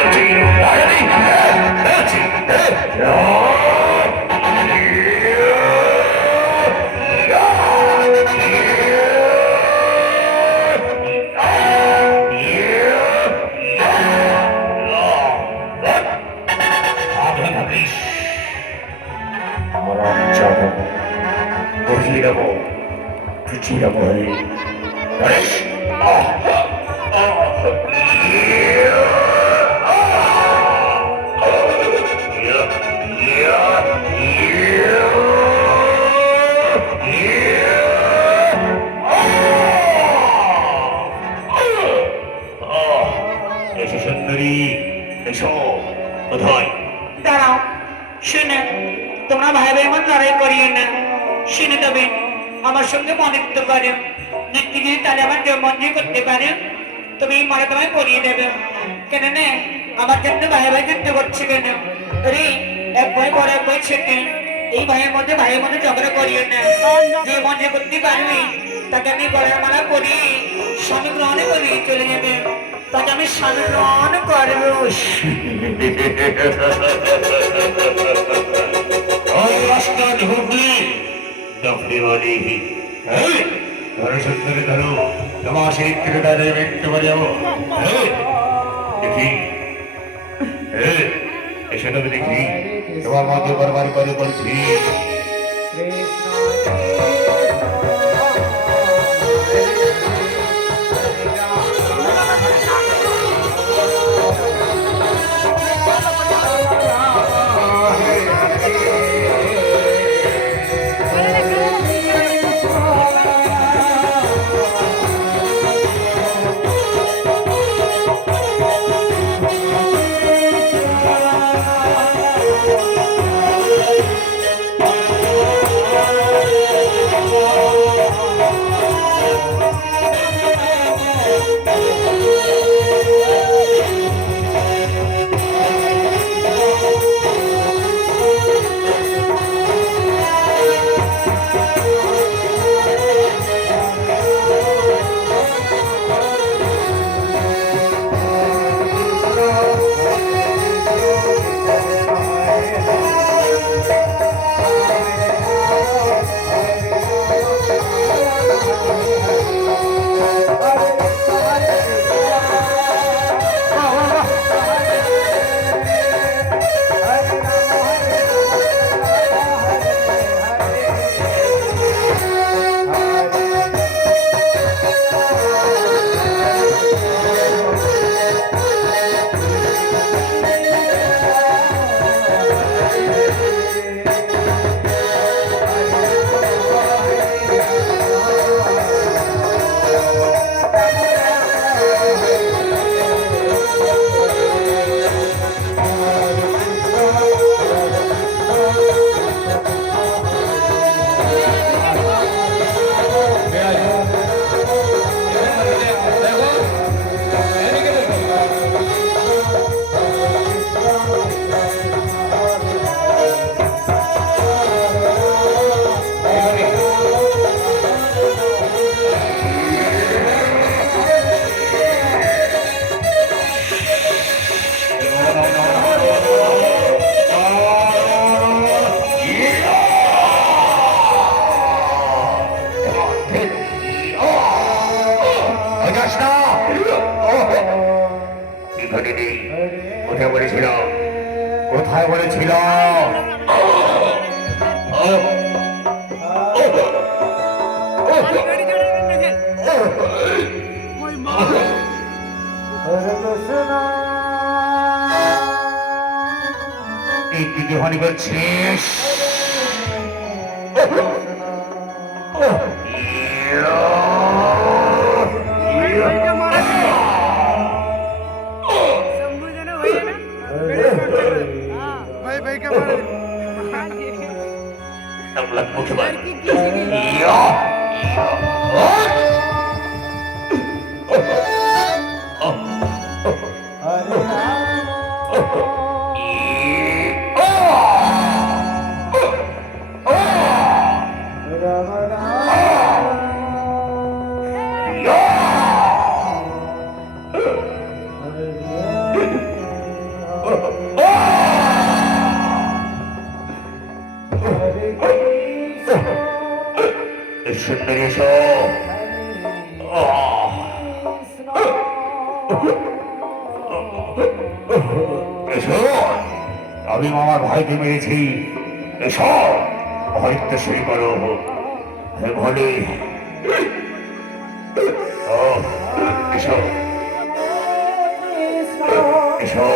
বলছি দাঁড়াও, শুনে তোমরা ভাই ভাই আমার লড়াই করিয়ে না, শুনে তবে আমার সঙ্গে মনিত্ব করে নেত্রী যদি তাহলে আমার মঞ্জে করতে পারে তবে এই মারা তোমায় পরিয়ে দেবে। কেন না আমার জন্য ভাই ভাই যুদ্ধ করছে কেন? আরে এক ভাই বড় এক ভাই ছেলে, এই ভাইয়ের মধ্যে ঝগড়া করিয়ে না। যে মঞ্জে করতে পারবে তাকে আমি গলার মালা করি স্বামী গ্রহণে করে চলে যাবে, তাকে আমি স্বামী গ্রহণ করবো। ধরো তোমার সেই ত্রিদারে ব্যক্ত করে যাবো দেখি এসে তবে দেখি তোমার মধ্যে বারবার করে বলছি কোথায় বলেছিল এই দিকে হানি করছিস সুন্দরী এসো। এসো, আমি আমার ভাইকে মেরেছি। এসো, হয়তো শুরু করো। ভলে এসো, এসো।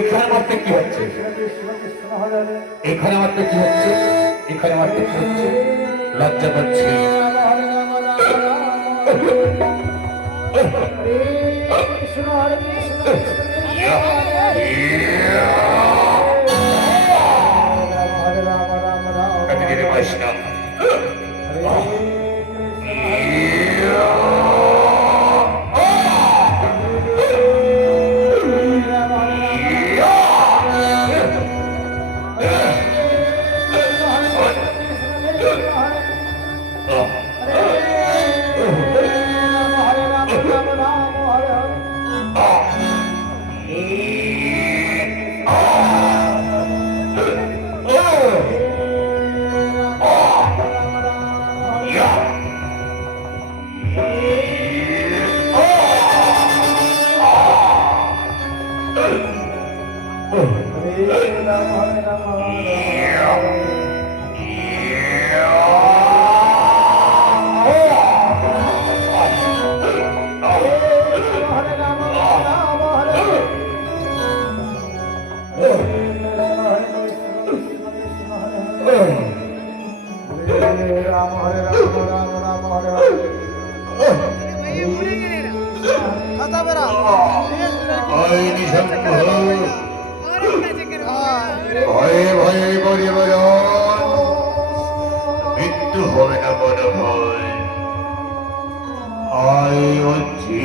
এখানে মারতে কি হচ্ছে? এখানে মারতে কি হচ্ছে? এখানে মারতে কি হচ্ছে? লজ্জা পাচ্ছি। বৈষ্ণব ভয়ে ভয়ে পরিবরণ মৃত্যু হবে না বড় ভয়। আয় হচ্ছি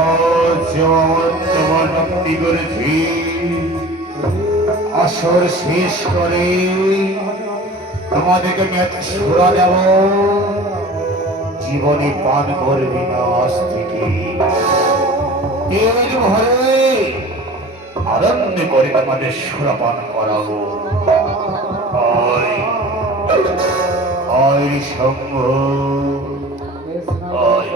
আজ আমার তোমার ভক্তি করেছি, আজ আসর শেষ করে তোমাদেরকে আমি একটা সুরা দেব, জীবনে পান করবি না আজ থেকে। এর ঘরে আনন্দ করে তোমাদের সুরা পান করাবো। আয় আয় শম্ভ, আয়।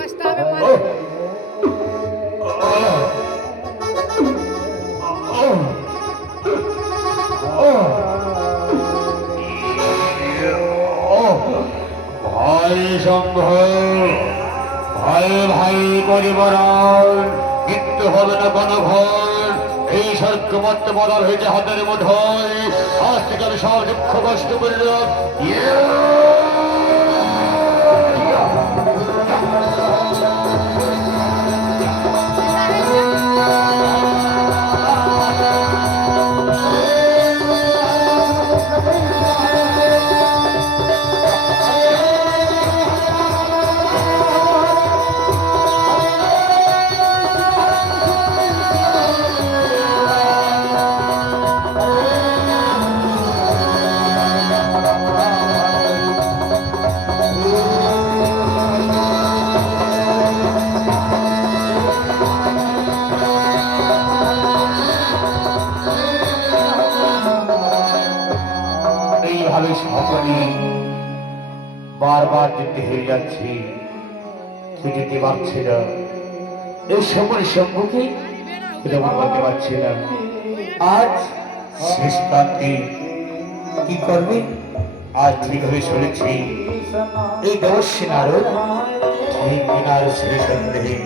Basta me ভাই শম্ভ, ভাই ভাই পরিবরণ, মৃত্যু হবে না কোনো ঘর। এই স্বর্গ মত্ত বদল হয়েছে হাতের মুঠোয়। আজ থেকে আমি সব দুঃখ কষ্ট করলাম। এইভাবে সকলে বারবার যেতে হয়ে যাচ্ছে, তুই যেতে পারছি না। এই সকল সম্মুখে তেমন বলতে পারছি না। আজ শেষ প্রান্তে কি করবে? আজ ঠিক হয়ে চলেছি এই দেবস্বী নারদ ঠিক বিনার শেষ সন্দেহে